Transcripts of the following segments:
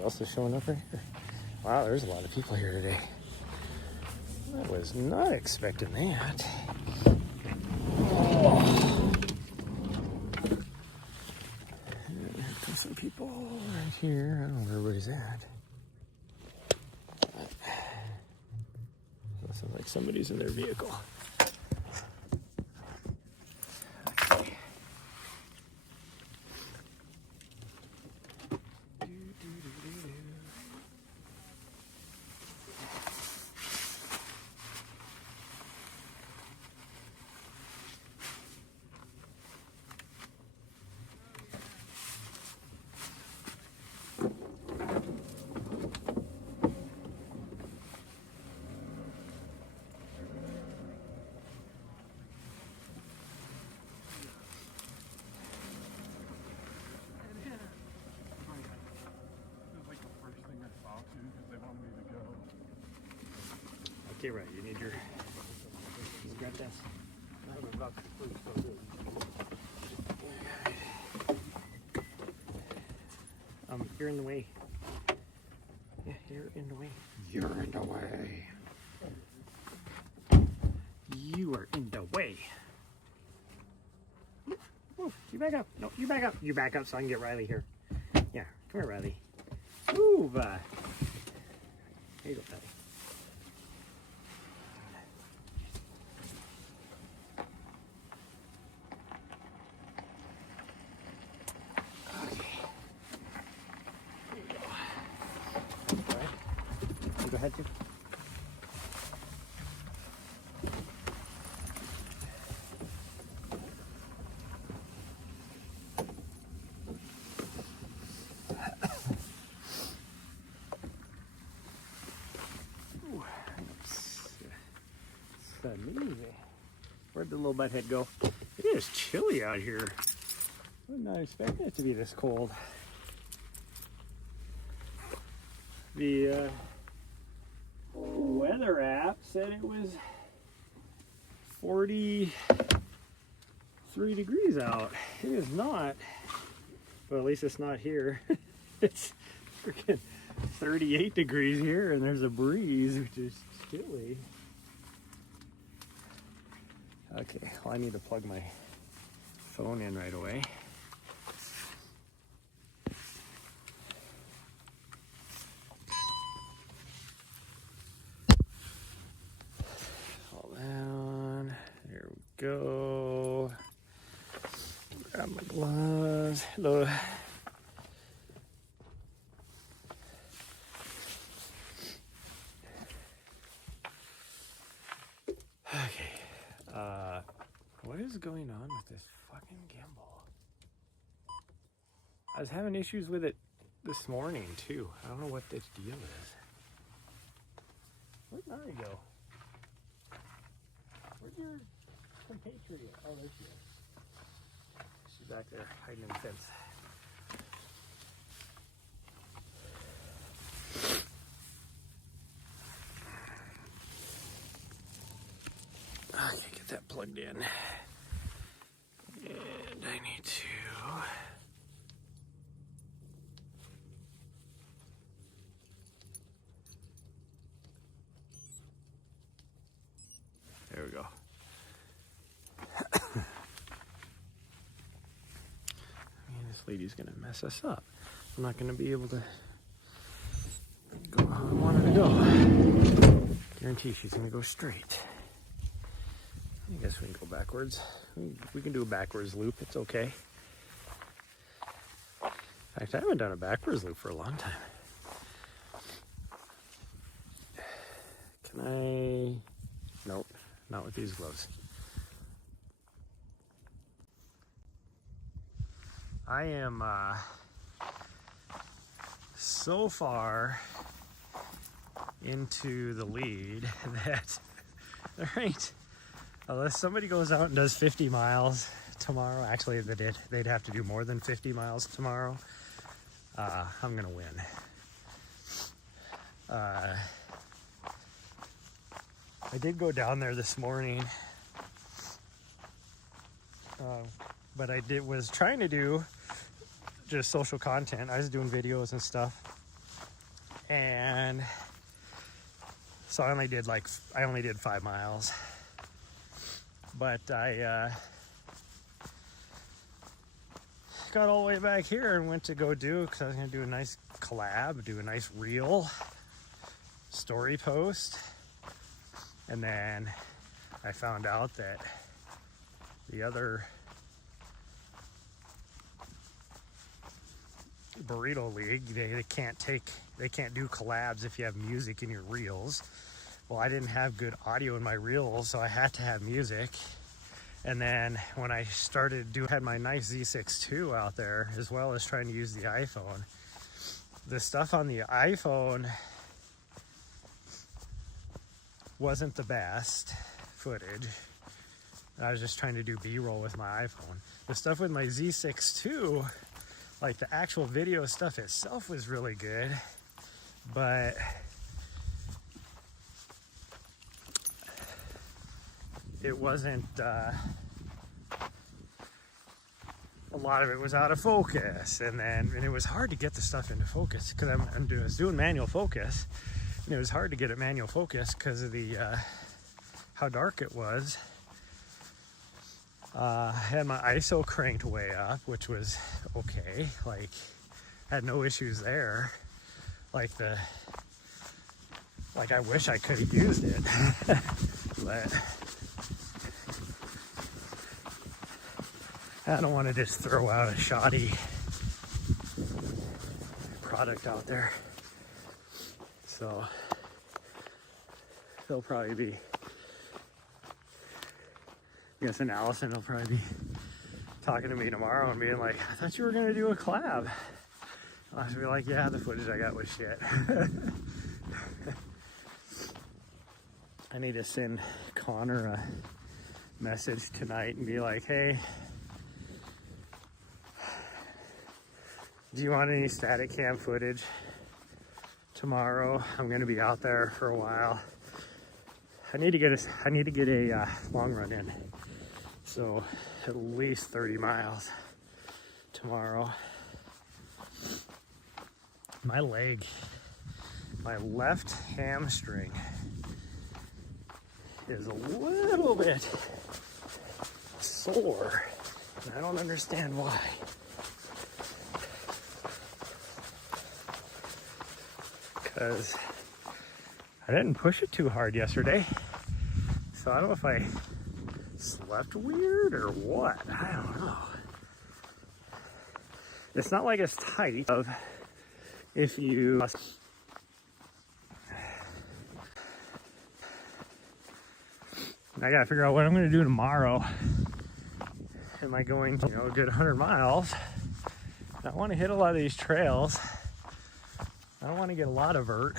somebody else is showing up right here. Wow, there's a lot of people here today. I was not expecting that. Oh. There's some people right here. I don't know where everybody's at. It sounds like somebody's in their vehicle. Okay. Okay, right, you need your grab this. You're in the way. Yeah, you're in the way. You're in the way. You are in the way. Move. You back up. No, you back up. You back up so I can get Riley here. Yeah, come here, Riley. Move. Here you go, Riley. Go ahead, too. It's amazing. Where'd the little butthead go? It is chilly out here. I was not expecting it to be this cold. The weather app said it was 43 degrees out. It is not. Well, at least it's not here. It's freaking 38 degrees here, and there's a breeze, which is chilly. Okay, well, I need to plug my phone in right away. Go. Grab my gloves. Hello. Okay. What is going on with this fucking gimbal? I was having issues with it this morning too. I don't know what this deal is. Where'd Nari go? Where's your compatriot? Oh, there she is. She's back there hiding in the fence. Okay, get that plugged in. And I need to... There we go. This lady's gonna mess us up. I'm not gonna be able to go how I wanted to go. Guarantee she's gonna go straight. I guess we can go backwards. We can do a backwards loop, it's okay. In fact, I haven't done a backwards loop for a long time. Can I? Nope, not with these gloves. I am so far into the lead that there ain't, unless somebody goes out and does 50 miles tomorrow, actually they'd have to do more than 50 miles tomorrow, I'm gonna win. I did go down there this morning, but I was trying to do just social content. I was doing videos and stuff. And so I only did 5 miles, but I got all the way back here and went to go because I was going to do a nice collab, do a nice reel story post. And then I found out that the other Burrito League, they can't do collabs if you have music in your reels. Well, I didn't have good audio in my reels, so I had to have music. And then when I had my nice Z6 II out there, as well as trying to use the iPhone. The stuff on the iPhone wasn't the best footage. I was just trying to do B-roll with my iPhone. The stuff with my Z6 II, like the actual video stuff itself was really good, but it wasn't, a lot of it was out of focus, and it was hard to get the stuff into focus because I was doing manual focus, and it was hard to get it manual focus because of the how dark it was. I had my ISO cranked way up, which was okay. Like, had no issues there. Like I wish I could have used it, but I don't want to just throw out a shoddy product out there. So they'll probably be, I guess, and Allison will probably be talking to me tomorrow and being like, I thought you were going to do a collab. I'll have to be like, yeah, the footage I got was shit. I need to send Connor a message tonight and be like, hey, do you want any static cam footage tomorrow? I'm going to be out there for a while. I need to get a long run in. So at least 30 miles tomorrow. My left hamstring is a little bit sore, and I don't understand why. Because I didn't push it too hard yesterday, so I don't know if I slept weird or what. I don't know. It's not like it's tight of if you I gotta figure out what I'm gonna do tomorrow. Am I going to, a good 100 miles? I want to hit a lot of these trails. I don't want to get a lot of vert.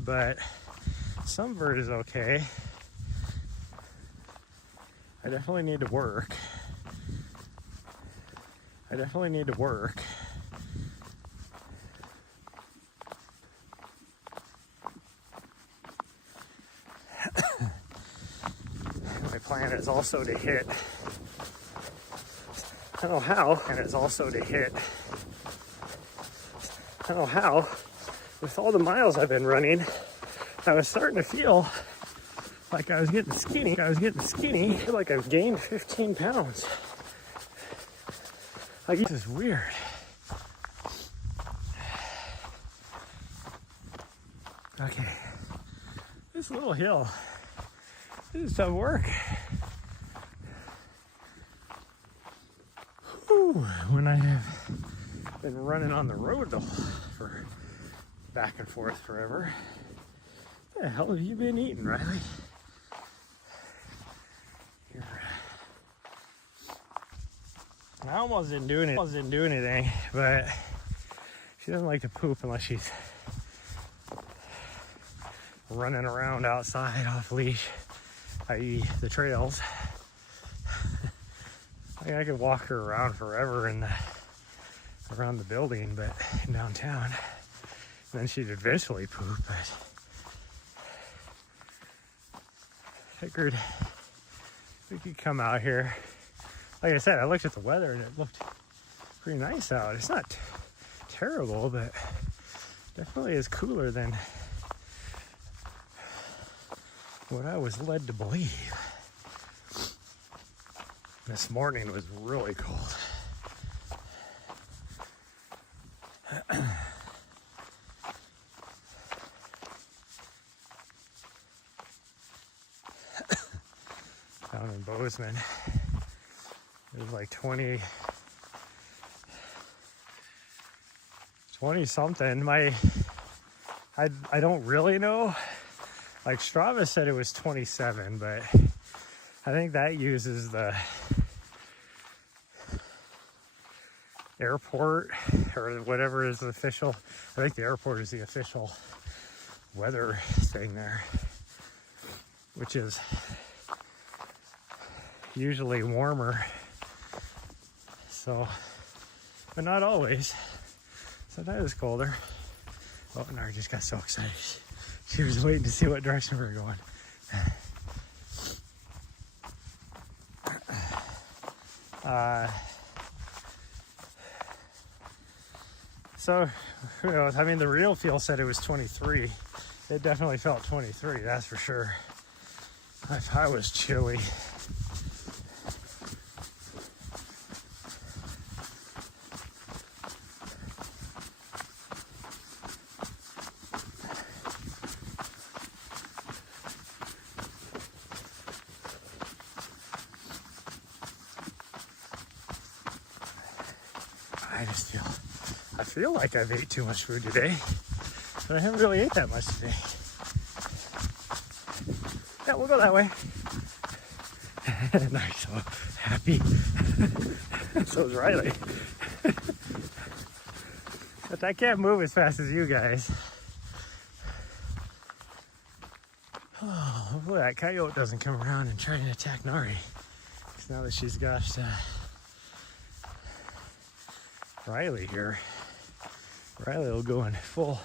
But some vert is okay. I definitely need to work. My plan is also to hit, I don't know how, with all the miles I've been running, I was starting to feel like I was getting skinny. I feel like I've gained 15 pounds. Like, this is weird. Okay, this little hill, this is tough work. Whew, when I have been running on the road though for back and forth forever. What the hell have you been eating, Riley? Here. I almost didn't do anything, but she doesn't like to poop unless she's running around outside off leash, i.e. the trails. I could walk her around forever around the building, but in downtown. And then she'd eventually poop, but figured we could come out here. Like I said, I looked at the weather and it looked pretty nice out. It's not terrible, but Definitely is cooler than what I was led to believe. This morning was really cold. Down in Bozeman, it was like 20 something. I don't really know. Like Strava said it was 27, but I think that uses the airport or whatever is the official. I think the airport is the official weather thing there, which is usually warmer. So, but not always. Sometimes it's colder. Oh, Nara just got so excited. She was waiting to see what direction we were going. So, who knows? I mean, the real feel said it was 23. It definitely felt 23, that's for sure. I was chilly. I feel like I've ate too much food today, but I haven't really ate that much today. Yeah, we'll go that way. And I'm so happy. So is Riley. But I can't move as fast as you guys. Oh, hopefully that coyote doesn't come around and try and attack Nari. Because now that she's got Riley here, Riley will go in full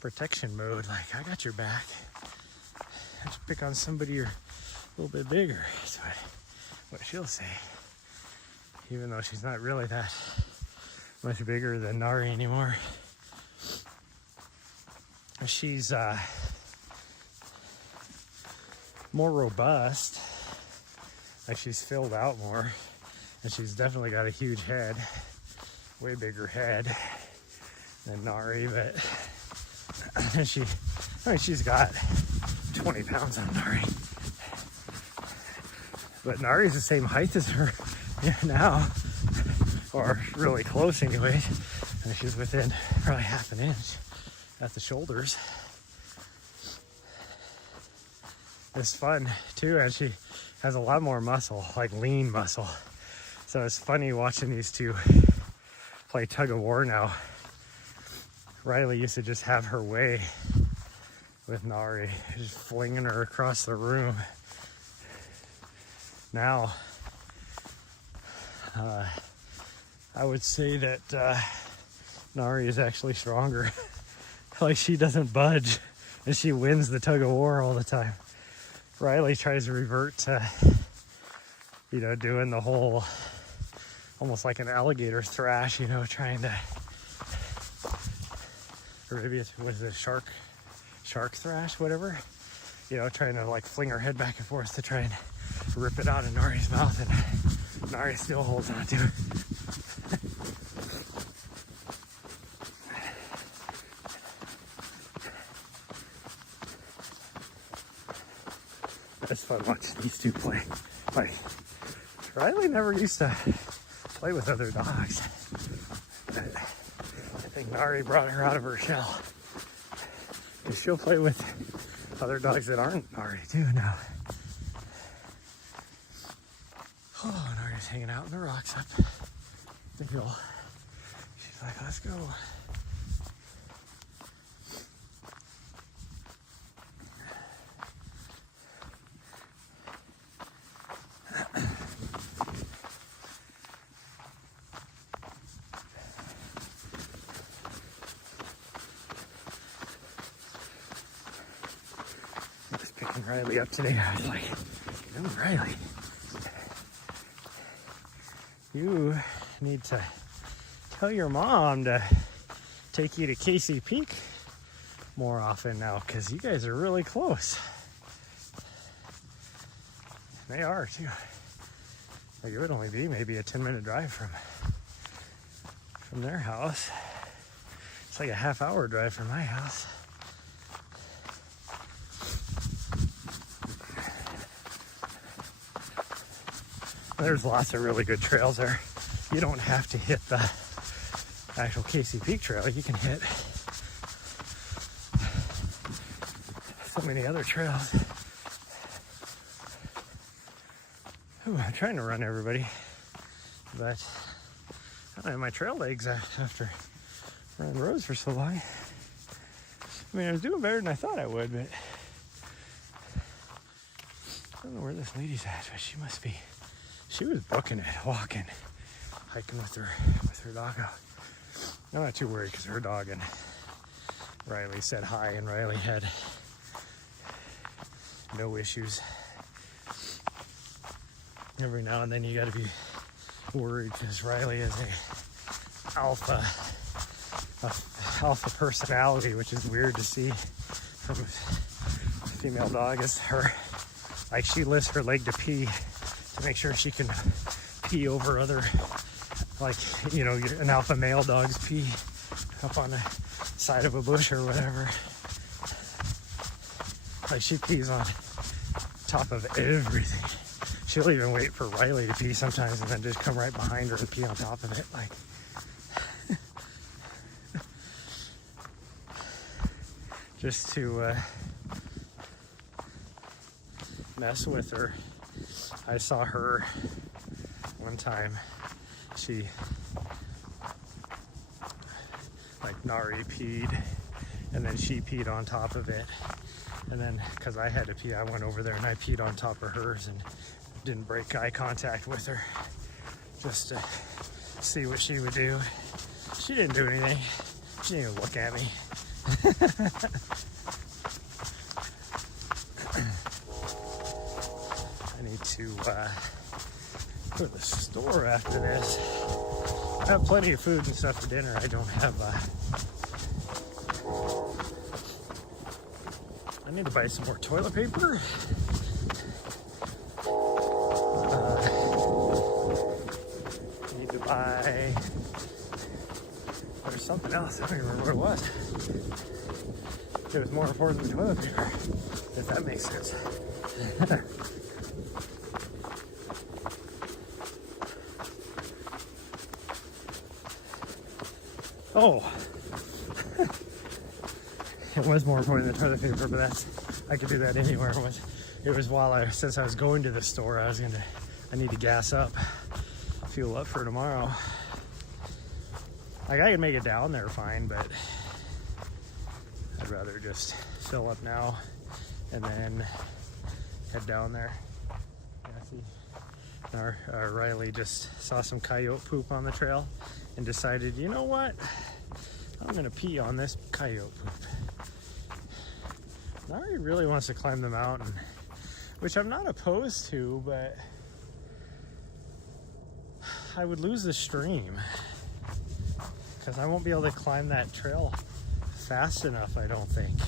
protection mode. Like, I got your back. I should pick on somebody you're a little bit bigger. That's what she'll say. Even though she's not really that much bigger than Nari anymore. She's more robust. Like, she's filled out more. And she's definitely got a huge head. Way bigger head than Nari, but she's got 20 pounds on Nari. But Nari's the same height as her now, or really close anyway. And she's within probably half an inch at the shoulders. It's fun too, and she has a lot more muscle, like lean muscle. So it's funny watching these two play tug of war now. Riley used to just have her way with Nari, just flinging her across the room. Now, I would say that Nari is actually stronger. Like, she doesn't budge, and she wins the tug of war all the time. Riley tries to revert to, doing the whole, almost like an alligator thrash, trying to, or maybe it was a shark thrash, whatever, trying to like fling her head back and forth to try and rip it out of Nari's mouth, and Nari still holds on to it. It's fun watching these two play. Like, Riley never used to play with other dogs. But I think Nari brought her out of her shell. Because she'll play with other dogs that aren't Nari too now. Oh, Nari's hanging out in the rocks up the hill. She's like, let's go. Picking Riley up today. I was like, no, Riley, you need to Tell your mom to take you to Casey Peak more often now, because you guys are really close. They are too. Like, it would only be maybe a 10-minute drive from their house. It's like a half-hour drive from my house. There's lots of really good trails there. You don't have to hit the actual Casey Peak Trail. You can hit so many other trails. Ooh, I'm trying to run, everybody, but I don't have my trail legs after running roads for so long. I mean, I was doing better than I thought I would, but I don't know where this lady's at, but she must be. She was booking it, walking, hiking with her doggo. I'm not too worried because her dog and Riley said hi, and Riley had no issues. Every now and then you got to be worried because Riley is a alpha personality, which is weird to see from a female dog. Is her, like, she lifts her leg to pee to make sure she can pee over other, like, you know, an alpha male dog's pee up on the side of a bush or whatever. Like, she pees on top of everything. She'll even wait for Riley to pee sometimes and then just come right behind her and pee on top of it. Like, just to mess with her. I saw her one time. She, like, Nari peed, and then she peed on top of it. And then, because I had to pee, I went over there and I peed on top of hers and didn't break eye contact with her, just to see what she would do. She didn't do anything. She didn't even look at me. I need to go to the store after this. I have plenty of food and stuff for dinner. I don't have I need to buy some more toilet paper. I need to buy, there's something else. I don't even remember what it was. It was more important than toilet paper, if that makes sense. Oh, it was more important than toilet paper, but I could do that anywhere. It was while since I was going to the store, I need to gas up, fuel up for tomorrow. Like, I could make it down there fine, but I'd rather just fill up now and then head down there. Yeah, see, our Riley just saw some coyote poop on the trail and decided, you know what? I'm gonna pee on this coyote poop. Now he really wants to climb the mountain, which I'm not opposed to, but I would lose the stream because I won't be able to climb that trail fast enough, I don't think.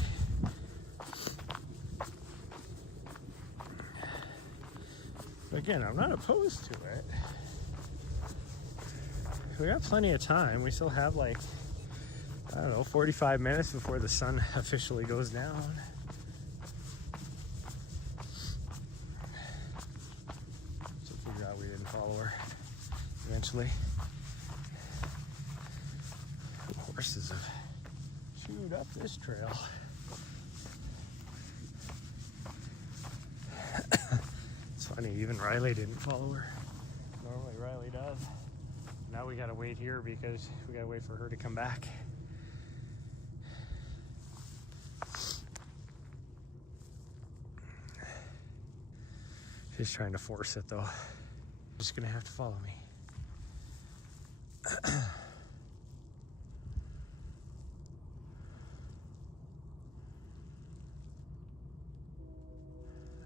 But again, I'm not opposed to it. We got plenty of time. We still have, like, I don't know, 45 minutes before the sun officially goes down. So figure out we didn't follow her eventually. The horses have chewed up this trail. It's funny, even Riley didn't follow her. Normally Riley does. Now we gotta wait here because we gotta wait for her to come back. She's trying to force it though. She's gonna have to follow me.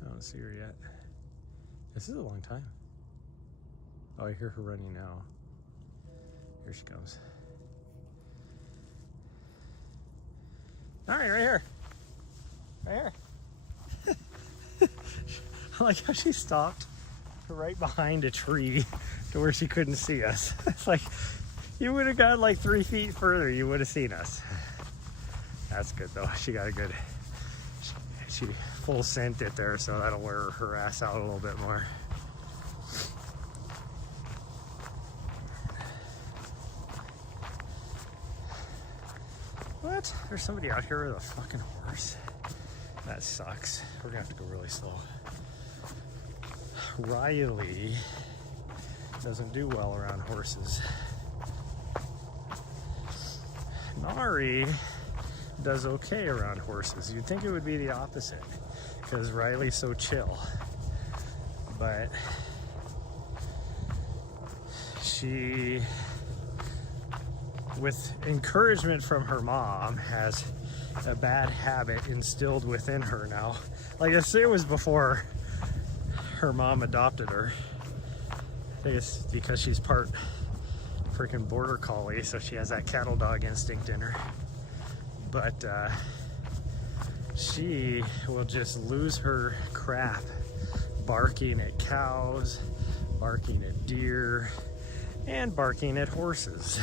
I don't see her yet. This is a long time. Oh, I hear her running now. Here she comes. All right, right here. Right here. I like how she stopped right behind a tree to where she couldn't see us. It's like, you would have gone like 3 feet further, you would have seen us. That's good though. She got a good, she full scent it there, so that'll wear her ass out a little bit more. What? There's somebody out here with a fucking horse. That sucks. We're gonna have to go really slow. Riley doesn't do well around horses. Nari does okay around horses. You'd think it would be the opposite because Riley's so chill. But she, with encouragement from her mom, has a bad habit instilled within her now. Like I say, it was before her mom adopted her. I think it's because she's part freaking border collie, so she has that cattle dog instinct in her. But she will just lose her crap barking at cows, barking at deer, and barking at horses.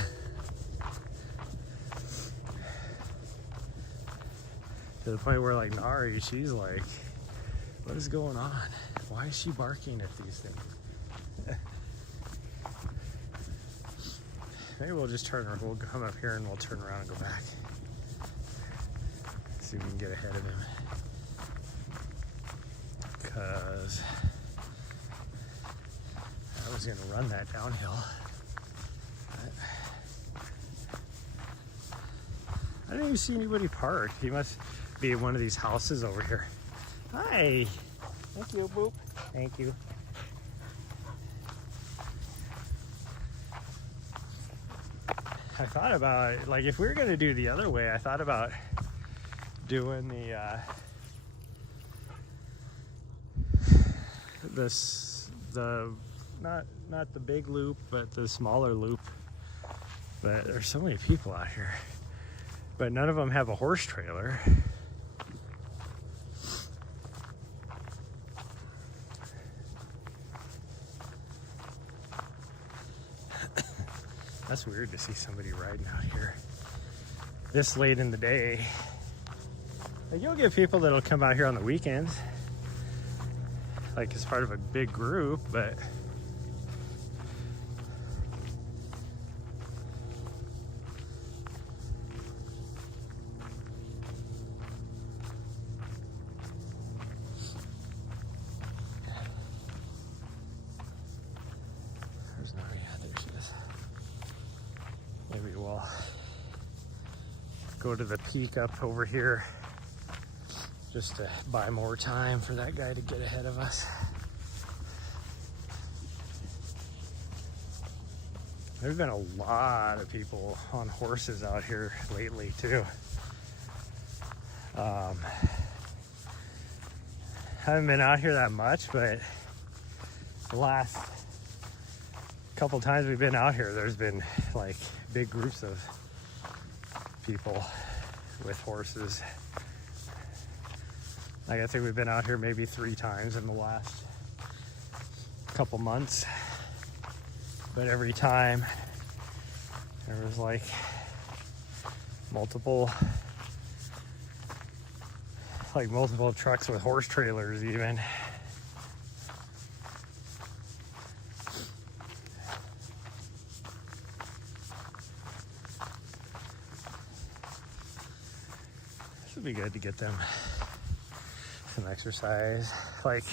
To the point where, like, Nari, she's like, what is going on? Why is she barking at these things? Maybe we'll just turn, or we'll come up here and we'll turn around and go back. See if we can get ahead of him. Because I was gonna run that downhill. I didn't even see anybody park. He must be in one of these houses over here. Hi. Thank you, Boop. Thank you. I thought about, like, if we were gonna do the other way, I thought about doing not the big loop, but the smaller loop. But there's so many people out here, but none of them have a horse trailer. That's weird to see somebody riding out here this late in the day. Like, you'll get people that'll come out here on the weekends, like as part of a big group, but there's Nari. Yeah, there she is. Maybe we'll go to the peak up over here just to buy more time for that guy to get ahead of us. There's been a lot of people on horses out here lately too. Haven't been out here that much, but the last couple times we've been out here, there's been like big groups of people with horses. Like, I think we've been out here maybe 3 times in the last couple months, but every time there was like multiple trucks with horse trailers even. This would be good to get them some exercise. Like,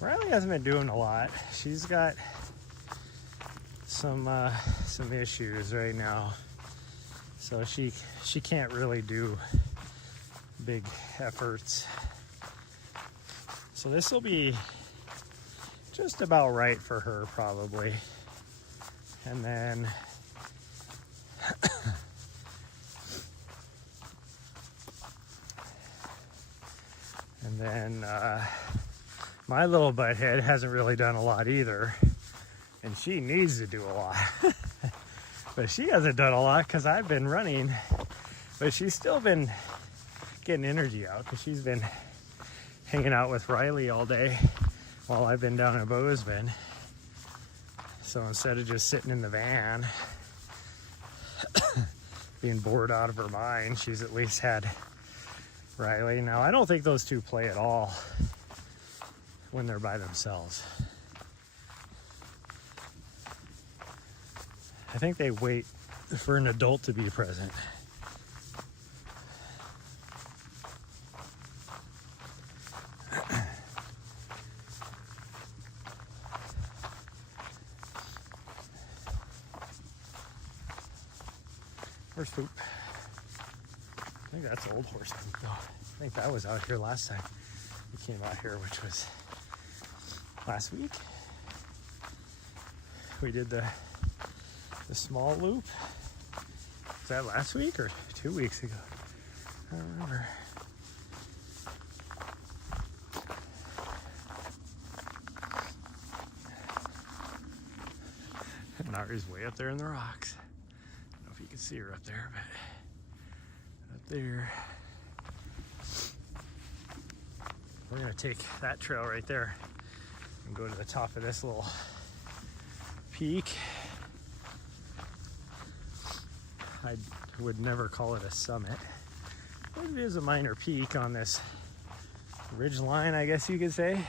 Riley hasn't been doing a lot. She's got some issues right now, so she can't really do big efforts. So this will be just about right for her probably, and then my little butthead hasn't really done a lot either, and she needs to do a lot. But she hasn't done a lot because I've been running But she's still been getting energy out because she's been hanging out with Riley all day while I've been down in Bozeman. So instead of just sitting in the van being bored out of her mind, she's at least had Riley. Now, I don't think those two play at all when they're by themselves. I think they wait for an adult to be present. Horse poop. I think that's old horse poop though. I think that was out here last time we came out here, which was last week. We did the small loop. Was that last week or 2 weeks ago? I don't remember. Nari's way up there in the rocks. I don't know if you can see her up there, but up there. We're gonna take that trail right there and go to the top of this little peak. I would never call it a summit, but it is a minor peak on this ridge line, I guess you could say.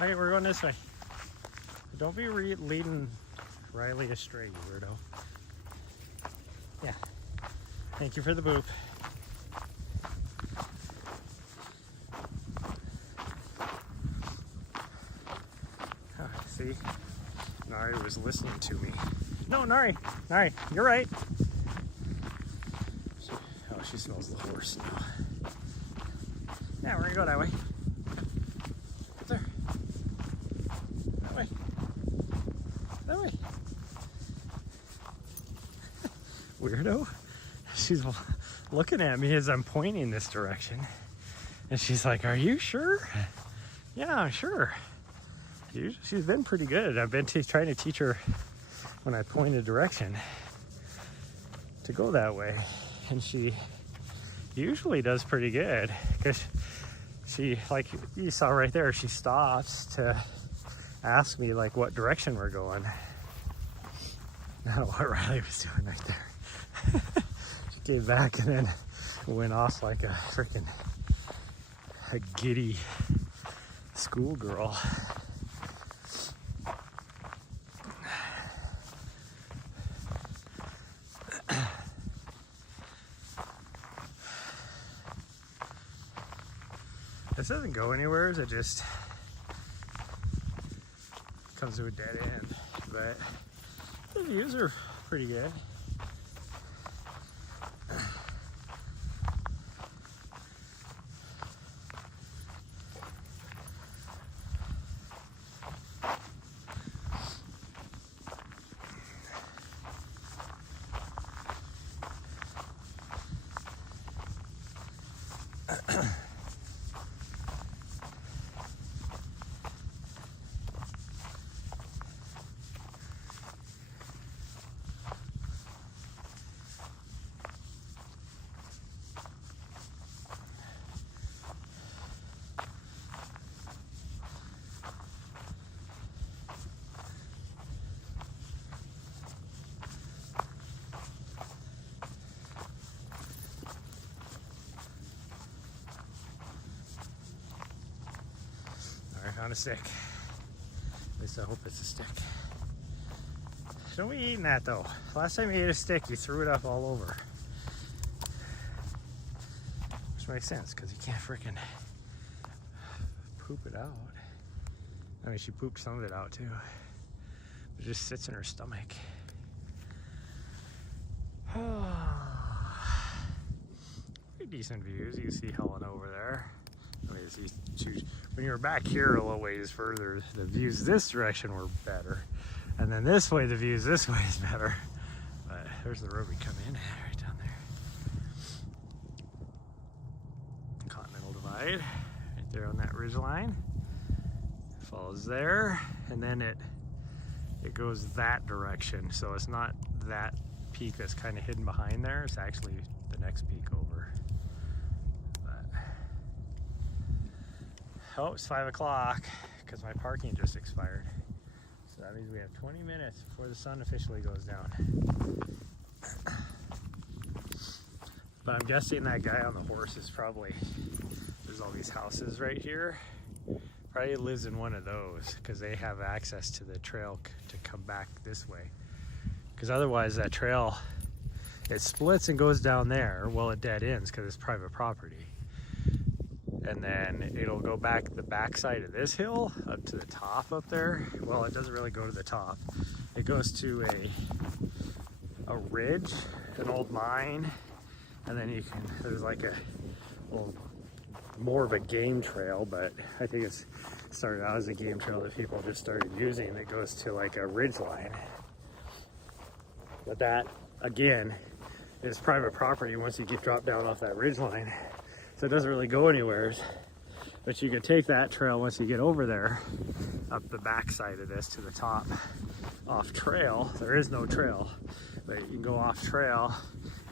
Okay, we're going this way. Don't be leading Riley astray, you weirdo. Yeah. Thank you for the boop. See? Nari was listening to me. No, Nari, you're right. She smells the horse now. Yeah, we're gonna go that way. Up there. That way. That way. Weirdo. She's looking at me as I'm pointing this direction. And she's like, "Are you sure?" Yeah, I'm sure. She's been pretty good. I've been trying to teach her when I point a direction to go that way. And she usually does pretty good because she, like you saw right there, she stops to ask me like what direction we're going. Not what Riley was doing right there. She came back and then went off like a freaking giddy schoolgirl. This doesn't go anywhere, it just comes to a dead end, but the views are pretty good. Found a stick. At least I hope it's a stick. Don't be eating that though. Last time you ate a stick, you threw it up all over. Which makes sense because you can't freaking poop it out. I mean, she pooped some of it out too. It just sits in her stomach. Pretty decent views. You can see Helen over there. I mean, she's when you were back here a little ways further, the views this direction were better. And then this way, the views this way is better. But there's the road we come in right down there. Continental Divide, right there on that ridge line. Follows there, and then it goes that direction. So it's not that peak that's kind of hidden behind there. It's actually the next peak over. But, oh, it's 5 o'clock because my parking just expired. So that means we have 20 minutes before the sun officially goes down. But I'm guessing that guy on the horse is probably, there's all these houses right here. Probably lives in one of those because they have access to the trail to come back this way. Because otherwise that trail, it splits and goes down there. Well, it dead ends because it's private property. And then it'll go back the backside of this hill up to the top up there. Well, it doesn't really go to the top. It goes to a ridge, an old mine, and then there's like a little more of a game trail, but I think it's started out as a game trail that people just started using that goes to like a ridge line. But that, again, is private property once you get dropped down off that ridge line. So it doesn't really go anywhere. But you can take that trail once you get over there, up the backside of this to the top, off trail. There is no trail, but you can go off trail.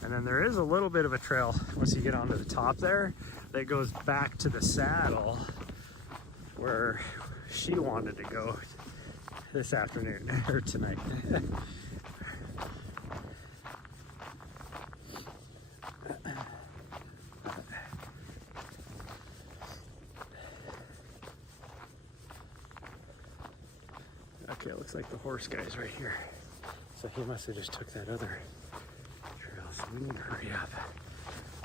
And then there is a little bit of a trail once you get onto the top there that goes back to the saddle where she wanted to go this afternoon or tonight. Okay, it looks like the horse guy's right here. So he must have just took that other trail, so we need to hurry up.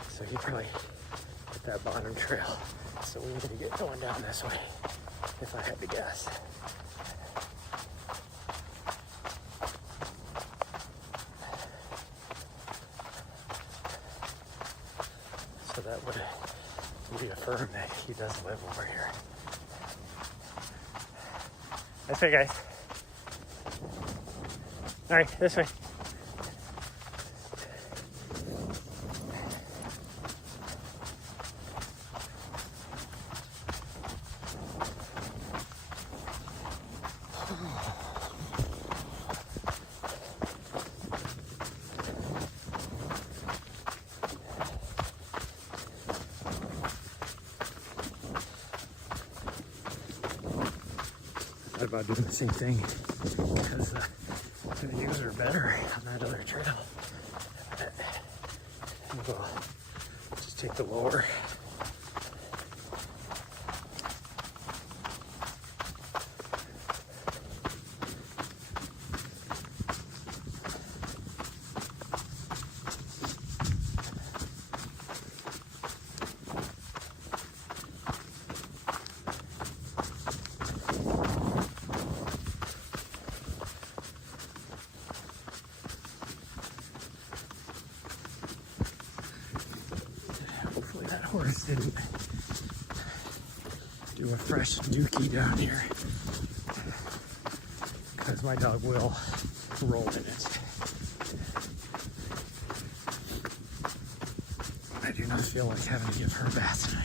So he probably hit that bottom trail. So we need to get going down this way, if I had to guess. So that would reaffirm that he does live over here. This way, guys. All right, this way. I thought about doing the same thing because the views are better on that other trail. We'll just take the lower. Horse didn't do a fresh dookie down here because my dog will roll in it. I do not feel like having to give her a bath tonight.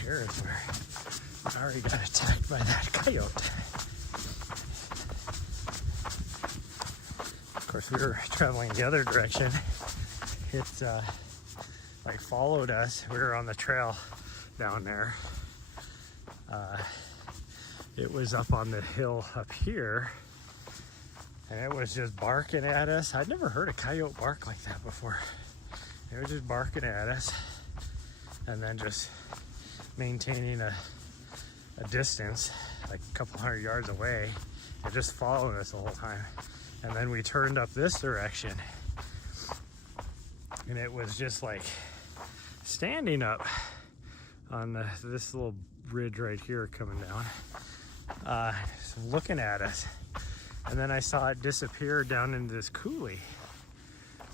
Here is where I already got attacked by that coyote. Of course, we were traveling the other direction. It like followed us. We were on the trail down there. It was up on the hill up here, And it was just barking at us. I'd never heard a coyote bark like that before. It was just barking at us and then just maintaining a distance, like a couple hundred yards away, and just following us the whole time. And then we turned up this direction, and it was just like standing up on this little ridge right here coming down, just looking at us. And then I saw it disappear down into this coulee,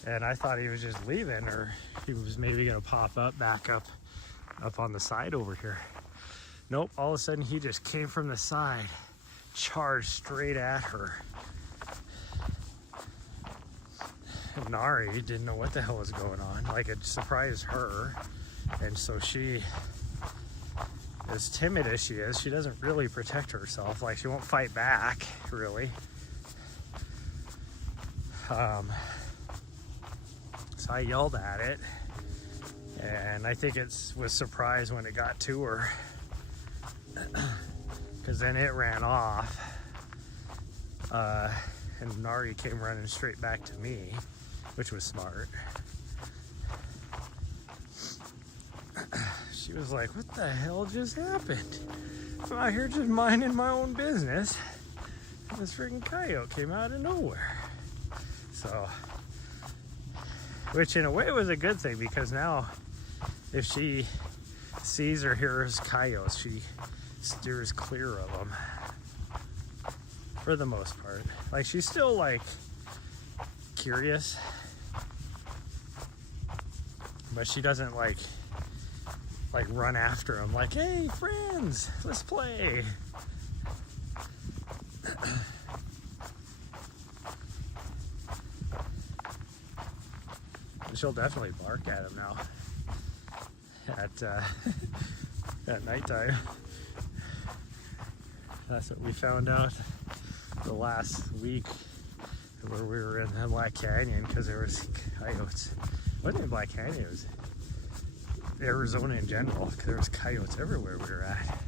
and I thought he was just leaving, or he was maybe gonna pop up back up on the side over here. Nope, all of a sudden he just came from the side, charged straight at her. And Nari didn't know what the hell was going on. Like, it surprised her, and so she, as timid as she is, she doesn't really protect herself. Like, she won't fight back, really. So I yelled at it, and I think it was surprised when it got to her, because then it ran off, and Nari came running straight back to me, which was smart. She was like, what the hell just happened? I'm out here just minding my own business, and this freaking coyote came out of nowhere. So, which in a way was a good thing, because now if she sees or hears coyotes, she steers clear of them for the most part. Like, she's still like curious, but she doesn't like run after them like, hey friends, let's play. She'll definitely bark at him now at nighttime. That's what we found out the last week where we were in the Black Canyon, because there was coyotes. It wasn't in Black Canyon, it was Arizona in general, because there was coyotes everywhere we were at.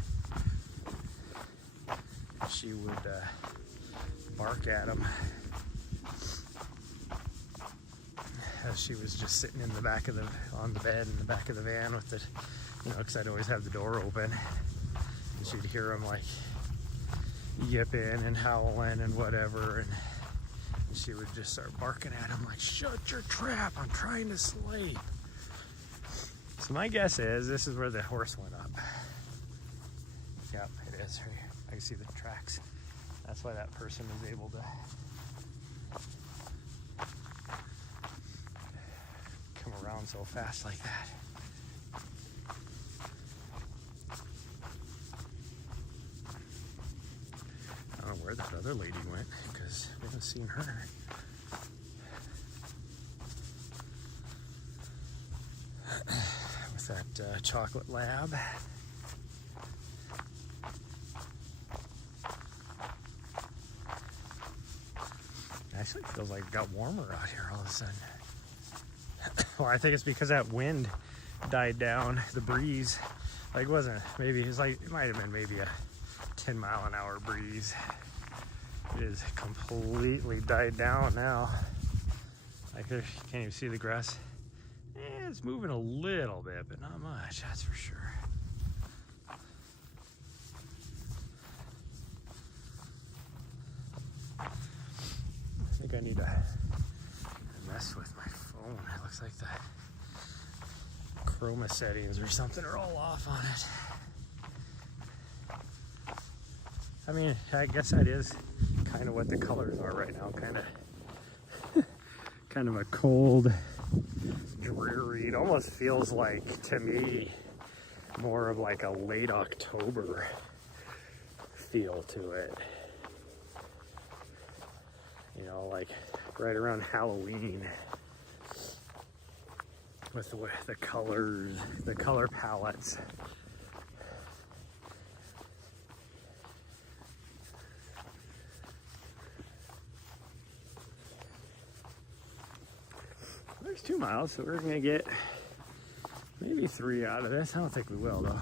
She would bark at them as she was just sitting in the back of on the bed in the back of the van with the, because I'd always have the door open, and she'd hear them like yipping and howling and whatever, and she would just start barking at him like, shut your trap, I'm trying to sleep. So my guess is this is where the horse went up. Yep, it is right here. I can see the tracks. That's why that person was able to come around so fast like that. I don't know where that other lady went, because we haven't seen her. With that chocolate lab. Actually feels like it got warmer out here all of a sudden. Well, I think it's because that wind died down, the breeze. Like, wasn't, maybe it was like, it might have been maybe a 10-mile-an-hour breeze. It is completely died down now. Like, you can't even see the grass. It's moving a little bit, but not much, that's for sure. I think I need to mess with my phone. It looks like the chroma settings or something are all off on it. I mean, I guess that is kind of what the colors are right now. Kind of a cold, dreary. It almost feels like, to me, more of like a late October feel to it. Like right around Halloween, with the colors, the color palettes. There's 2 miles, so we're gonna get maybe 3 out of this. I don't think we will, though.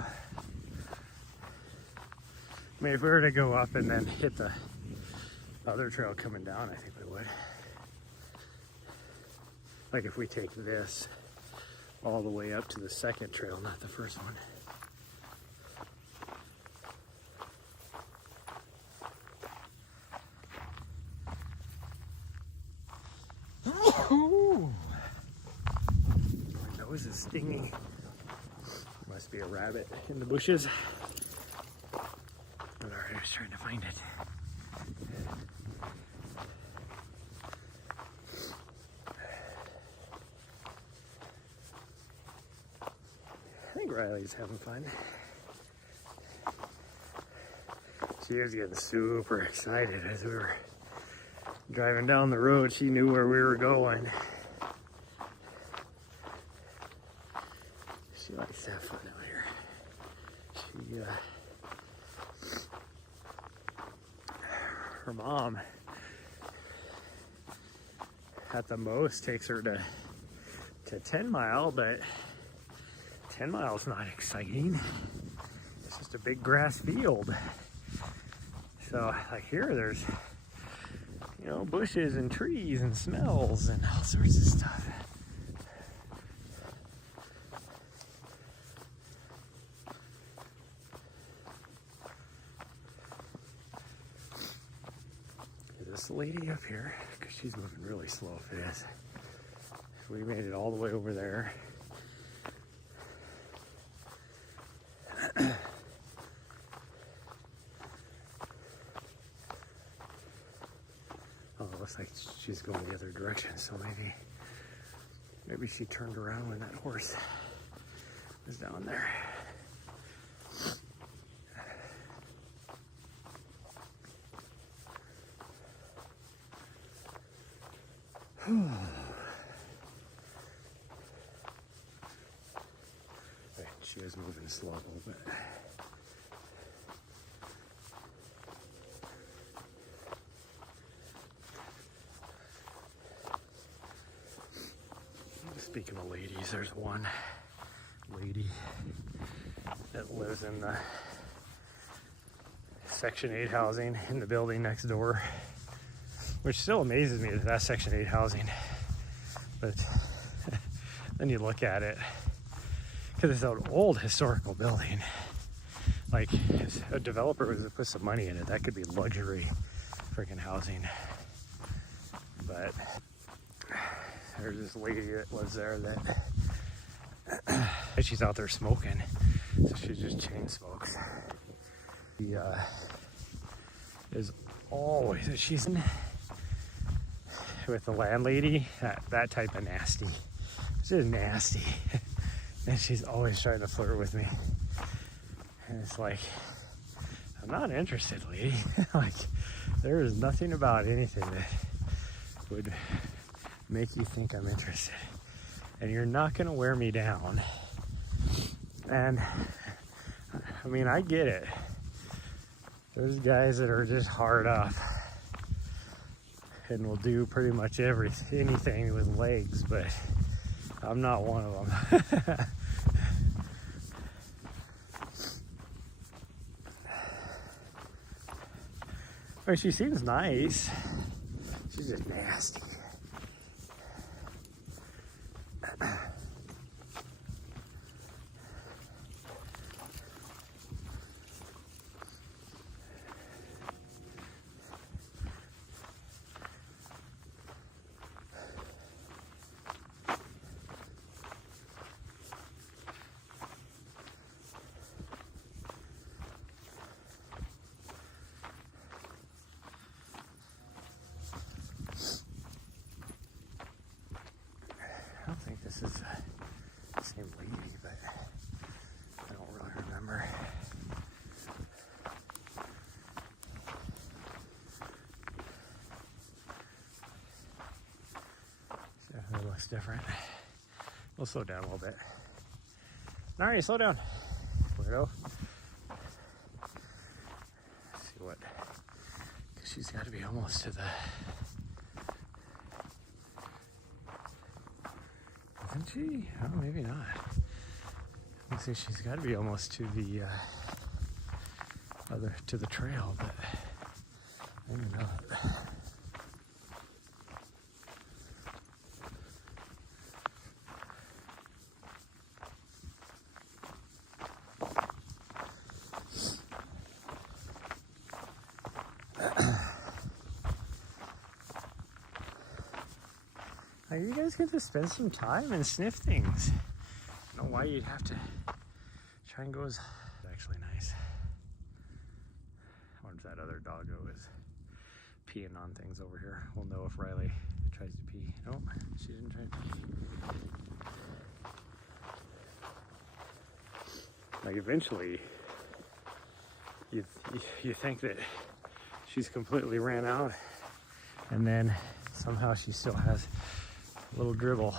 I mean, if we were to go up and then hit the other trail coming down, I think we would. Like if we take this all the way up to the second trail, not the first one. My nose is stinging. Must be a rabbit in the bushes. But alright, I was trying to find it. I think Riley's having fun. She was getting super excited as we were driving down the road. She knew where we were going. She likes to have fun out here. Her mom at the most takes her to 10 Mile, but 10 Mile's not exciting. It's just a big grass field. So like here, there's, you know, bushes and trees and smells and all sorts of stuff. This lady up here, because she's moving really slow if it is. We made it all the way over there. Oh, it looks like she's going the other direction, so maybe she turned around when that horse was down there. She was moving slow, but speaking of ladies, there's one lady that lives in the Section 8 housing in the building next door, which still amazes me that that's Section 8 housing. But then you look at it, because it's an old historical building. Like, if a developer was to put some money in it, that could be luxury freaking housing. But there's this lady that lives there that she's out there smoking, so she just chain smokes. She is always, she's with the landlady, that type of nasty. She's nasty. And she's always trying to flirt with me. And it's like, I'm not interested, lady. Like, there is nothing about anything that would make you think I'm interested. And you're not going to wear me down. And, I mean, I get it. There's guys that are just hard up and will do pretty much anything with legs, but I'm not one of them. I mean, she seems nice. She's just nasty. I don't think this is the same lady, but I don't really remember. She definitely looks different. We'll slow down a little bit. Alright, slow down. Weirdo. Let's see what, because she's got to be almost to the, isn't she? Oh, maybe not. Let's see, she's got to be almost to the to the trail, but In and out. Now you guys get to spend some time and sniff things. I don't know why you'd have to try and go as... It's actually nice. I wonder if that other doggo is peeing on things over here. We'll know if Riley tries to pee. Nope, she didn't try to pee. Like eventually, you think that she's completely ran out, and then somehow she still has a little dribble.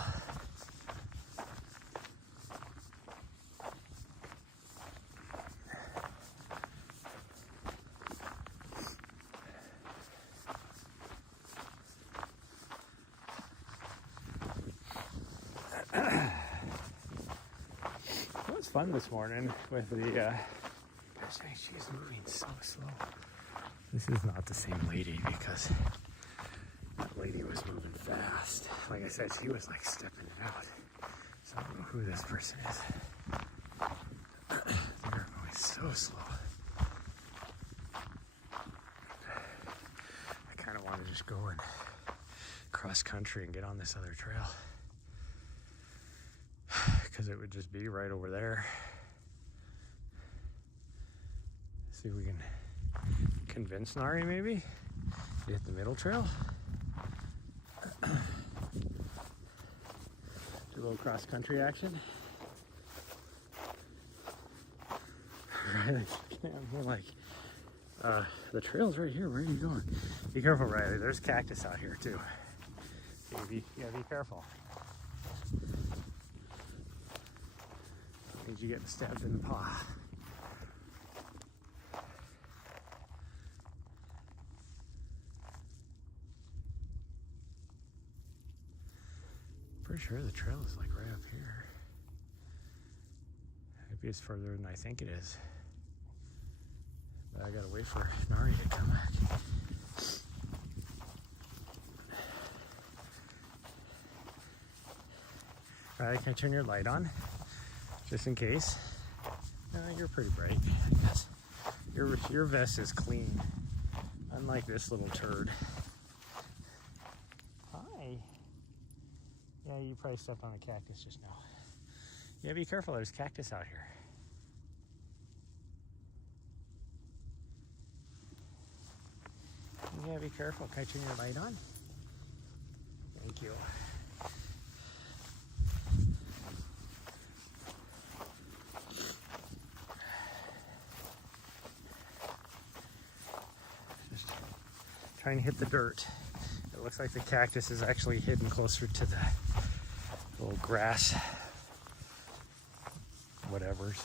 It was fun this morning with the, gosh dang, she's moving so slow. This is not the same lady because that lady was moving fast. Like I said, she was like stepping it out. So I don't know who this person is. They're going so slow. I kind of want to just go and cross country and get on this other trail, because it would just be right over there. See if we can convince Nari maybe to hit the middle trail. Do a little cross country action. Riley, we're like, the trail's right here. Where are you going? Be careful, Riley. There's cactus out here too. You gotta be careful. Means you getting stabbed in the paw. Pretty sure the trail is like right up here. Maybe it's further than I think it is. But I gotta wait for Nari to come back. Alright, can I turn your light on? Just in case. You're pretty bright, I guess. Your vest is clean. Unlike this little turd. Hi. Yeah, you probably stepped on a cactus just now. Yeah, be careful, there's cactus out here. Yeah, be careful. Can I turn your light on? Thank you. Just trying to hit the dirt. It looks like the cactus is actually hidden closer to the little grass whatevers.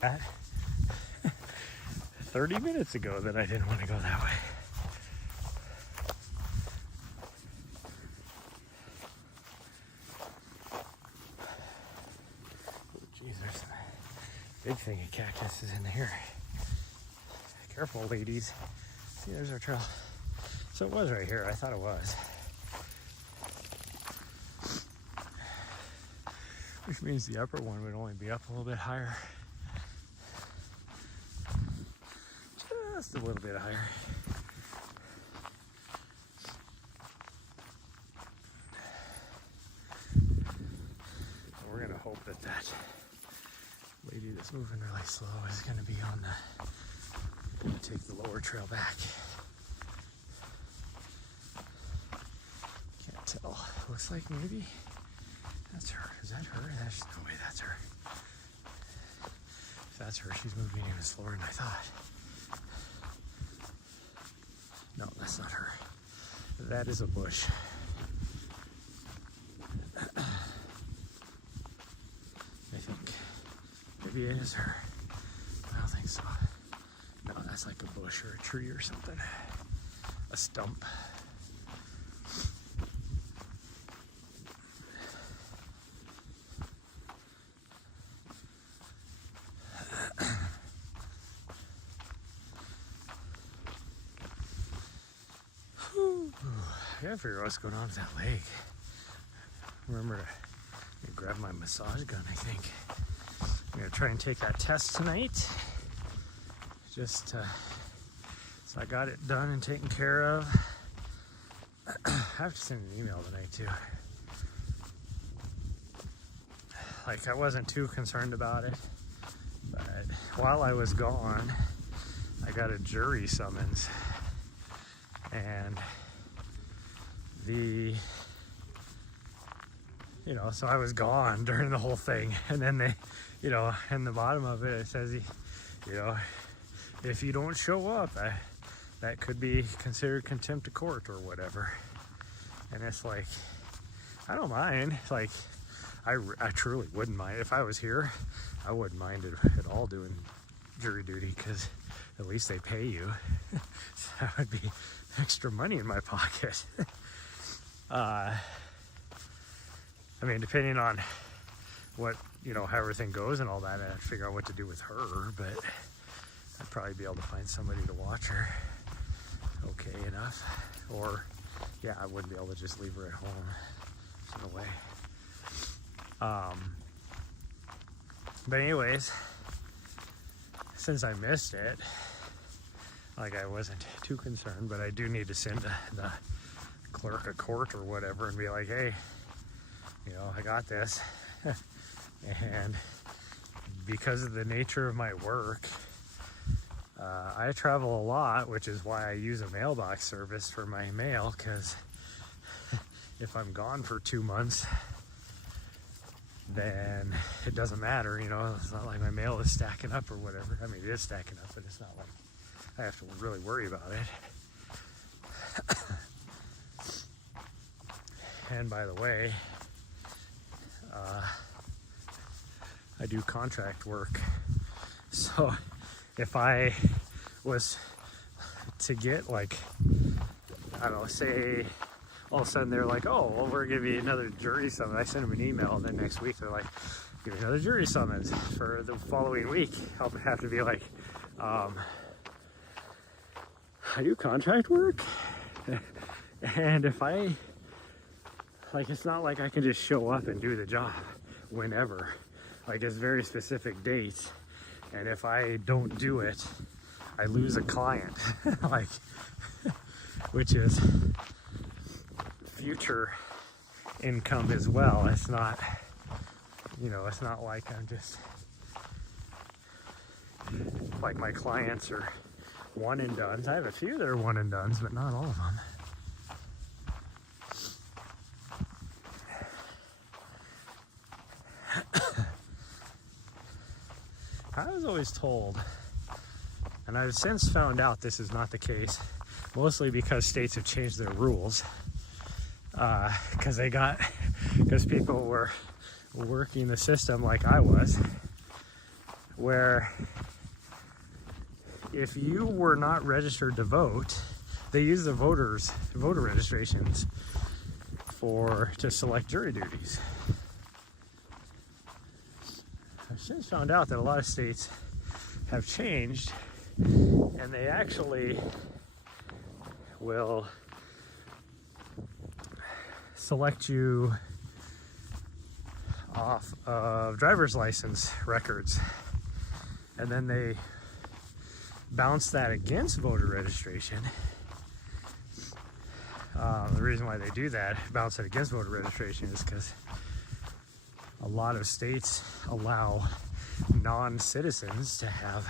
That 30 minutes ago that I didn't want to go that way. Oh, geez, there's a big thing of cactuses in here. Careful, ladies. See, there's our trail. So it was right here. I thought it was. Which means the upper one would only be up a little bit higher. Just a little bit higher. We're gonna hope that that lady that's moving really slow is gonna be on the, gonna take the lower trail back. Can't tell. Looks like maybe that's her. Is that her? There's no way that's her. If that's her, she's moving even slower than I thought. No, that's not her. That is a bush. I think maybe it is her. I don't think so. No, that's like a bush or a tree or something. A stump. I gotta figure out what's going on with that leg. Remember to grab my massage gun, I think. I'm gonna try and take that test tonight. Just so I got it done and taken care of. I have to send an email tonight too. Like, I wasn't too concerned about it, but while I was gone, I got a jury summons, and so I was gone during the whole thing, and then they, in the bottom of it, it says, if you don't show up, that could be considered contempt of court or whatever. And it's like, I don't mind. Like, I truly wouldn't mind. If I was here, I wouldn't mind it at all doing jury duty, because at least they pay you. So that would be extra money in my pocket. I mean, depending on what, how everything goes and all that, I'd figure out what to do with her, but I'd probably be able to find somebody to watch her okay enough. Or, yeah, I wouldn't be able to just leave her at home. There's no way. But anyways, since I missed it, like, I wasn't too concerned, but I do need to send the clerk of court or whatever and be like, hey, I got this. And because of the nature of my work, I travel a lot, which is why I use a mailbox service for my mail, because if I'm gone for 2 months, then it doesn't matter, it's not like my mail is stacking up or whatever. I mean, it is stacking up, but it's not like I have to really worry about it. And by the way, I do contract work. So if I was to get, like, I don't know, say all of a sudden they're like, oh, well, we're gonna give you another jury summons. I send them an email, and then next week they're like, give you another jury summons for the following week. I'll have to be like, I do contract work. And if I, like, it's not like I can just show up and do the job whenever. Like, it's very specific dates, and if I don't do it, I lose a client. Like, which is future income as well. It's not, it's not like I'm just, like, my clients are one and dones. I have a few that are one and dones, but not all of them. I was always told, and I've since found out this is not the case, mostly because states have changed their rules, because people were working the system like I was, where if you were not registered to vote, they use the voter registrations to select jury duties. I've since found out that a lot of states have changed, and they actually will select you off of driver's license records, and then they bounce that against voter registration. The reason why they do that, bounce it against voter registration, is because a lot of states allow non-citizens to have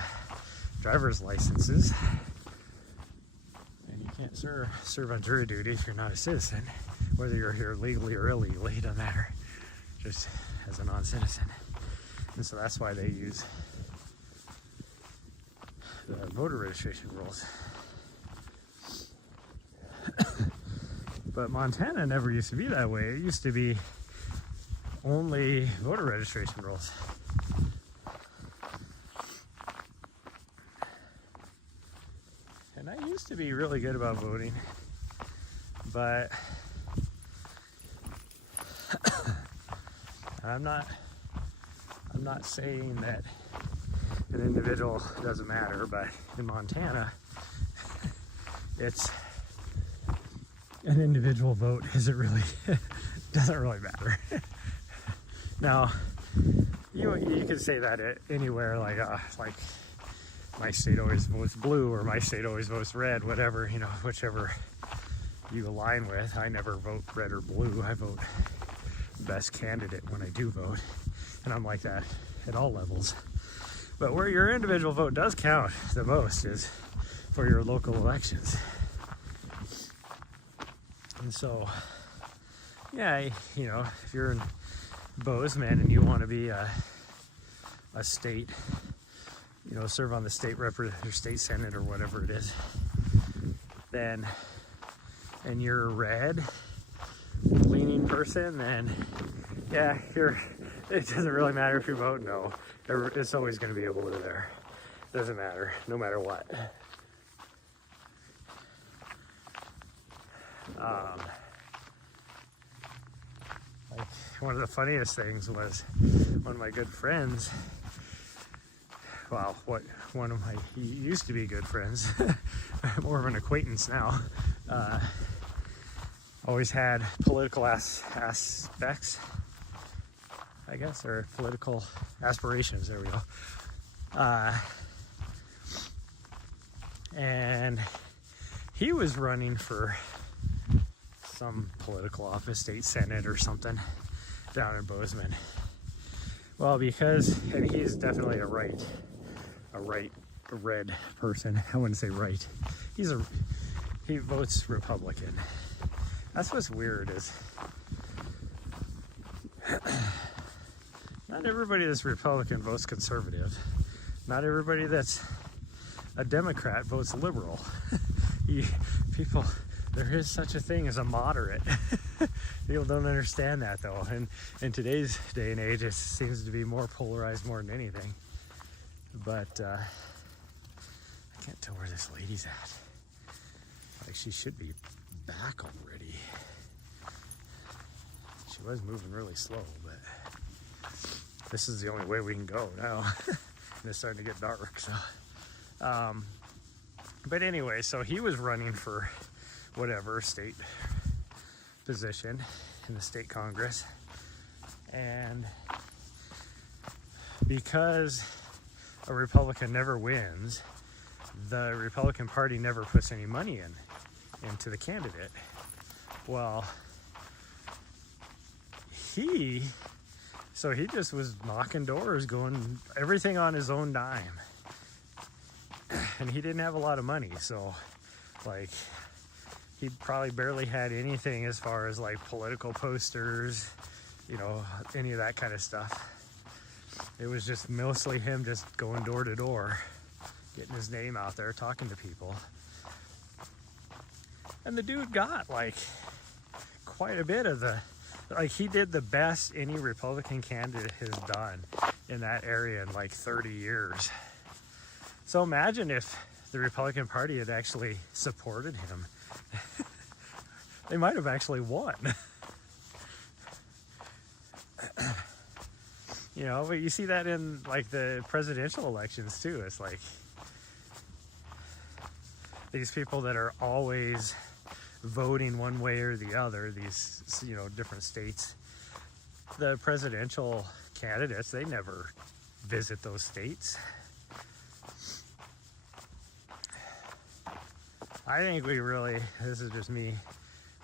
driver's licenses, and you can't serve on jury duty if you're not a citizen, whether you're here legally or illegally. It doesn't matter, just as a non-citizen. And so that's why they use the voter registration rules. But Montana never used to be that way. It used to be only voter registration rules. And I used to be really good about voting, but I'm not saying that an individual doesn't matter, but in Montana, it's an individual vote isn't really doesn't really matter. Now, you could say that anywhere, like my state always votes blue or my state always votes red, whatever, you know, whichever you align with. I never vote red or blue. I vote best candidate when I do vote, and I'm like that at all levels. But where your individual vote does count the most is for your local elections. And so, yeah, you know, if you're in Bozeman and you want to be a state, you know, serve on the state or state senate or whatever it is, then, and you're a red leaning person, then yeah, it doesn't really matter if you vote no. It's always going to be a blue there. Doesn't matter, no matter what. Like one of the funniest things was one of my good friends. Well, he used to be good friends, more of an acquaintance now. Always had political aspects, I guess, or political aspirations. There we go. And he was running for some political office, state senate or something, down in Bozeman. Well, and he is definitely a red person. I wouldn't say right. He votes Republican. That's what's weird is not everybody that's Republican votes conservative. Not everybody that's a Democrat votes liberal. There is such a thing as a moderate. People don't understand that though. And in today's day and age, it seems to be more polarized more than anything. But I can't tell where this lady's at. Like she should be back already. She was moving really slow, but this is the only way we can go now. And it's starting to get dark, so. But anyway, so he was running for whatever state position in the state Congress, and because a Republican never wins, the Republican Party never puts any money into the candidate. Well, he just was knocking doors, going everything on his own dime, and he didn't have a lot of money, so like he probably barely had anything as far as like political posters, you know, any of that kind of stuff. It was just mostly him just going door to door, getting his name out there, talking to people. And the dude got like quite a bit of he did the best any Republican candidate has done in that area in like 30 years. So imagine if the Republican Party had actually supported him. They might have actually won. You know, but you see that in like the presidential elections too. It's like these people that are always voting one way or the other, these, you know, different states, the presidential candidates, they never visit those states. I think this is just me,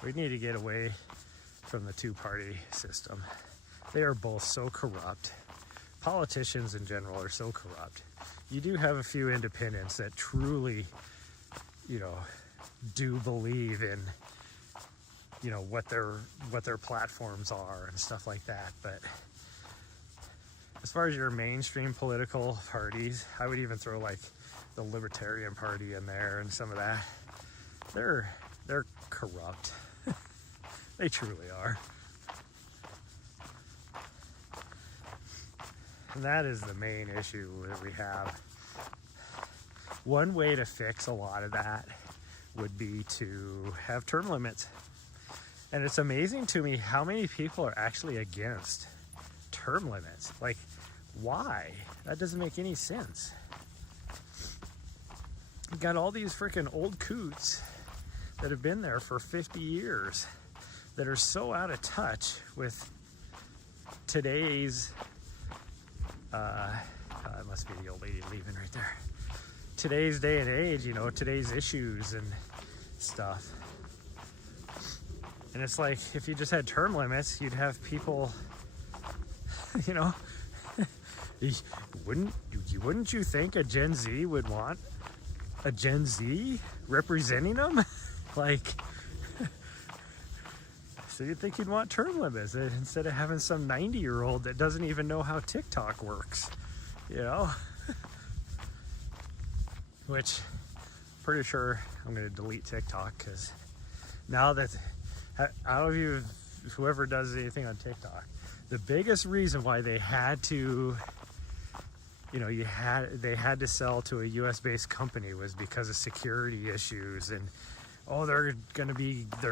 we need to get away from the two-party system. They are both so corrupt. Politicians in general are so corrupt. You do have a few independents that truly, you know, do believe in, you know, what their platforms are and stuff like that. But as far as your mainstream political parties, I would even throw like the Libertarian Party in there and some of that. They're corrupt. They truly are. And that is the main issue that we have. One way to fix a lot of that would be to have term limits. And it's amazing to me how many people are actually against term limits. Like, why? That doesn't make any sense. You got all these freaking old coots that have been there for 50 years that are so out of touch with today's it must be the old lady leaving right there. Today's day and age, you know, today's issues and stuff. And it's like, if you just had term limits, you'd have people, you know, wouldn't you think a Gen Z would want a Gen Z representing them? Like, so you'd think you'd want term limits instead of having some 90-year-old that doesn't even know how TikTok works, you know? Which, pretty sure I'm going to delete TikTok, because now that, I don't know if you, whoever does anything on TikTok, the biggest reason why they had to, you know, they had to sell to a US-based company was because of security issues, and they're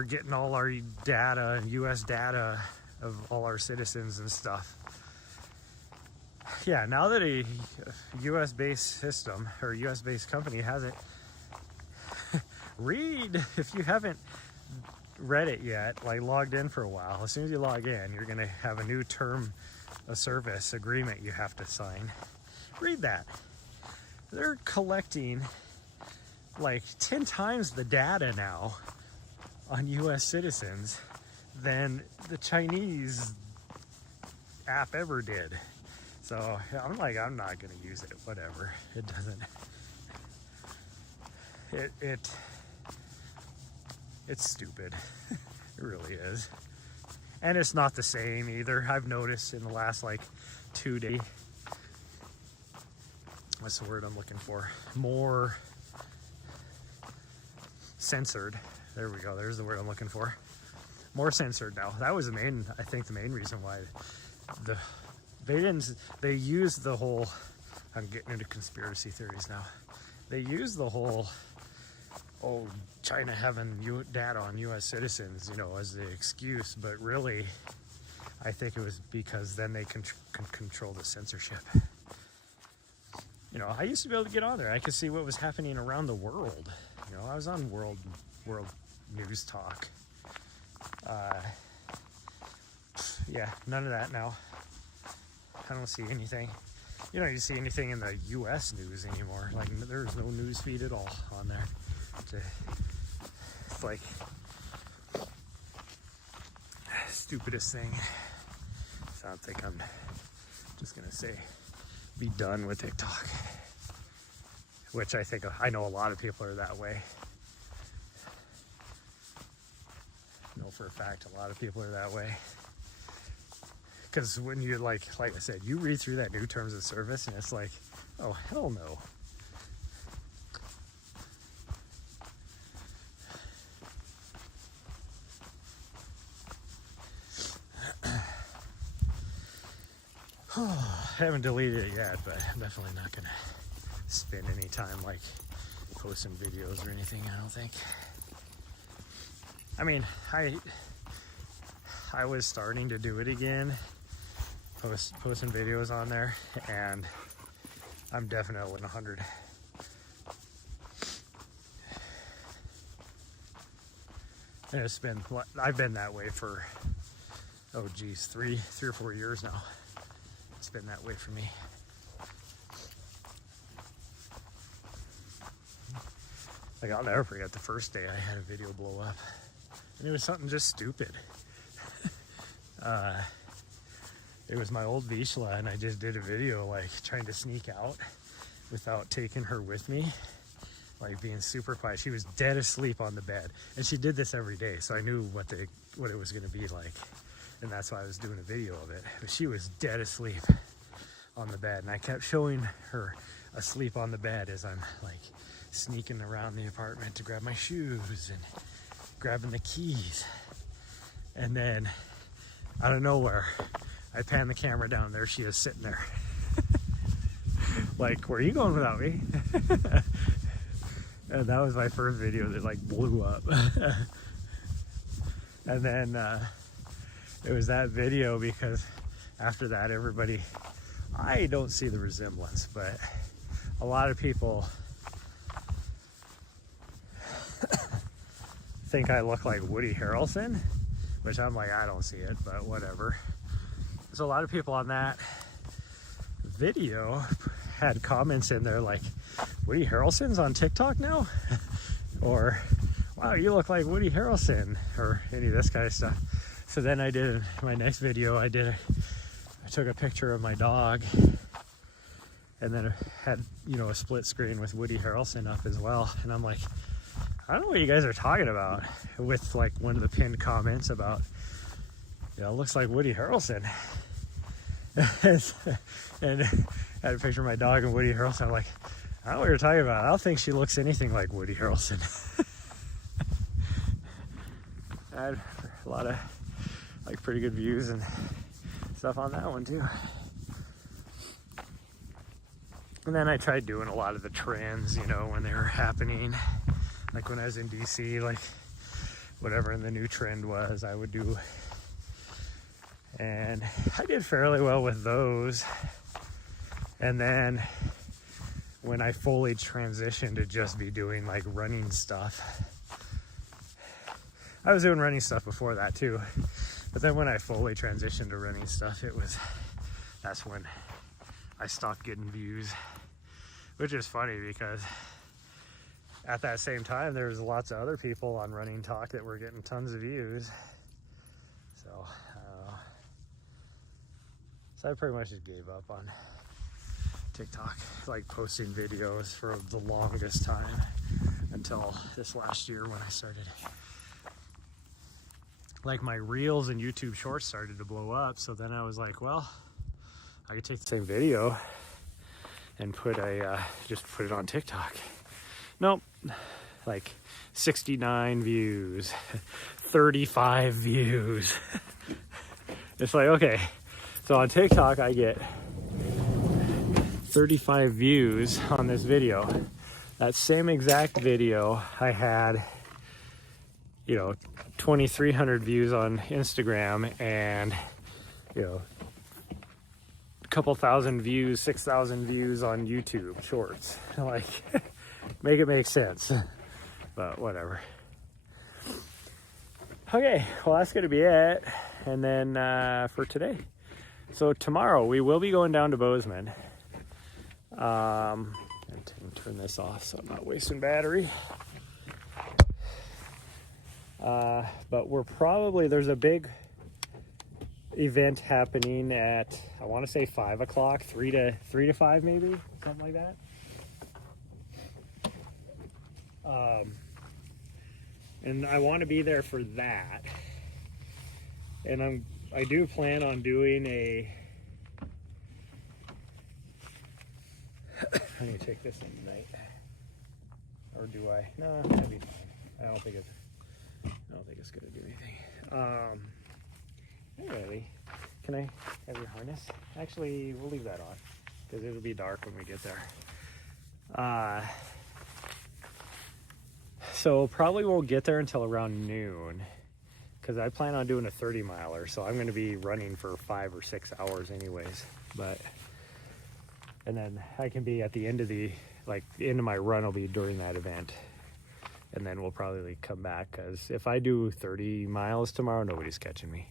getting all our data and US data of all our citizens and stuff. Yeah, now that a US-based system or a US-based company has it, read, if you haven't read it yet, like logged in for a while, as soon as you log in, you're gonna have a new term of service agreement you have to sign. Read that. They're collecting like 10 times the data now on US citizens than the Chinese app ever did. So I'm like, I'm not gonna use it, whatever. It doesn't, it's stupid. It really is. And it's not the same either. I've noticed in the last like 2 days, what's the word I'm looking for? More censored. There we go. There's the word I'm looking for. More censored now. That was the main reason why they used the whole, I'm getting into conspiracy theories now. They used the whole, China having data on US citizens, you know, as the excuse, but really, I think it was because then they can control the censorship. You know, I used to be able to get on there. I could see what was happening around the world. You know, I was on World News Talk. Yeah, none of that now. I don't see anything. You don't see anything in the U.S. news anymore. Like, there's no news feed at all on there. It's like stupidest thing. So I think I'm just gonna say, be done with TikTok. Which I know a lot of people are that way. I know for a fact a lot of people are that way. Because when you like I said, you read through that new terms of service and it's like, oh hell no. I haven't deleted it yet, but I'm definitely not gonna spend any time like posting videos or anything, I don't think. I mean, I was starting to do it again, posting videos on there, and I'm definitely 100. And I've been that way for, 3 or 4 years now. It's been that way for me. Like, I'll never forget the first day I had a video blow up. And it was something just stupid. It was my old Vishla, and I just did a video, like, trying to sneak out without taking her with me. Like, being super quiet. She was dead asleep on the bed. And she did this every day, so I knew what it was going to be like. And that's why I was doing a video of it. But she was dead asleep on the bed, and I kept showing her asleep on the bed as I'm like sneaking around the apartment to grab my shoes and grabbing the keys. And then out of nowhere, I pan the camera down. There she is sitting there. Like, where are you going without me? And that was my first video that like blew up. And then it was that video because after that, everybody, I don't see the resemblance, but a lot of people think I look like Woody Harrelson, which I'm like, I don't see it, but whatever. So a lot of people on that video had comments in there like, Woody Harrelson's on TikTok now? Or, wow, you look like Woody Harrelson, or any of this kind of stuff. So then I did my next video, I took a picture of my dog, and then it had, you know, a split screen with Woody Harrelson up as well. And I'm like, I don't know what you guys are talking about, with like one of the pinned comments about, you know, it looks like Woody Harrelson. And I had a picture of my dog and Woody Harrelson. I'm like, I don't know what you're talking about. I don't think she looks anything like Woody Harrelson. I had a lot of like pretty good views and stuff on that one too. And then I tried doing a lot of the trends, you know, when they were happening. Like when I was in DC, like whatever the new trend was, I would do. And I did fairly well with those. And then when I fully transitioned to just be doing like running stuff, I was doing running stuff before that too. But then when I fully transitioned to running stuff, that's when I stopped getting views, which is funny because at that same time, there was lots of other people on Running Talk that were getting tons of views. So I pretty much just gave up on TikTok, like posting videos for the longest time until this last year when I started. Like my Reels and YouTube Shorts started to blow up. So then I was like, well, I could take the same video and just put it on TikTok. Nope, like 69 views, 35 views. It's like, okay, so on TikTok I get 35 views on this video. That same exact video I had, you know, 2,300 views on Instagram and, you know, a couple thousand views, 6,000 views on YouTube Shorts. Like, make it make sense, but whatever. Okay, well, that's gonna be it. And then for today, so tomorrow we will be going down to Bozeman. And turn this off so I'm not wasting battery. But there's a big event happening at, I want to say 5 o'clock, 3 to 5 maybe, something like that. And I want to be there for that. And I do plan on doing I need to take this in tonight. Or do I? No, that'd be fine. I don't think it's gonna do anything. Anyway, can I have your harness? Actually, we'll leave that on because it'll be dark when we get there. So probably won't get there until around noon because I plan on doing a 30 miler. So I'm going to be running for 5 or 6 hours anyways. And then I can be at the end of the end of my run will be during that event. And then we'll probably come back because if I do 30 miles tomorrow, nobody's catching me.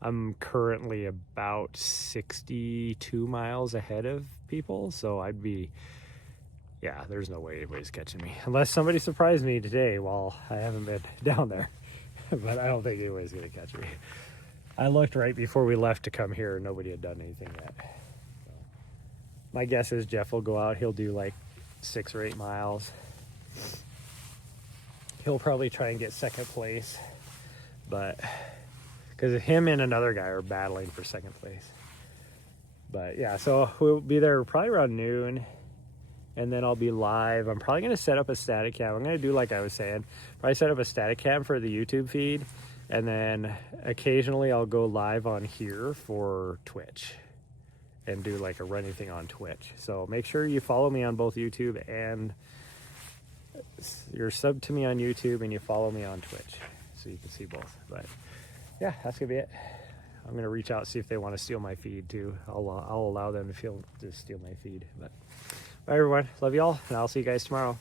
I'm currently about 62 miles ahead of people. So there's no way anybody's catching me. Unless somebody surprised me today while I haven't been down there. But I don't think anybody's going to catch me. I looked right before we left to come here and nobody had done anything yet. So my guess is Jeff will go out. He'll do like 6 or 8 miles. He'll probably try and get second place. But because him and another guy are battling for second place. But yeah, so we'll be there probably around noon. And then I'll be live. I'm probably going to set up a static cam. I'm going to do like I was saying, probably set up a static cam for the YouTube feed And then occasionally I'll go live on here for Twitch and do like a running thing on Twitch. So make sure you follow me on both YouTube and you're sub to me on YouTube and you follow me on Twitch so you can see both. But yeah, that's gonna be it. I'm gonna reach out, see if they want to steal my feed too. I'll allow them to steal my feed. But bye everyone, love y'all, and I'll see you guys tomorrow.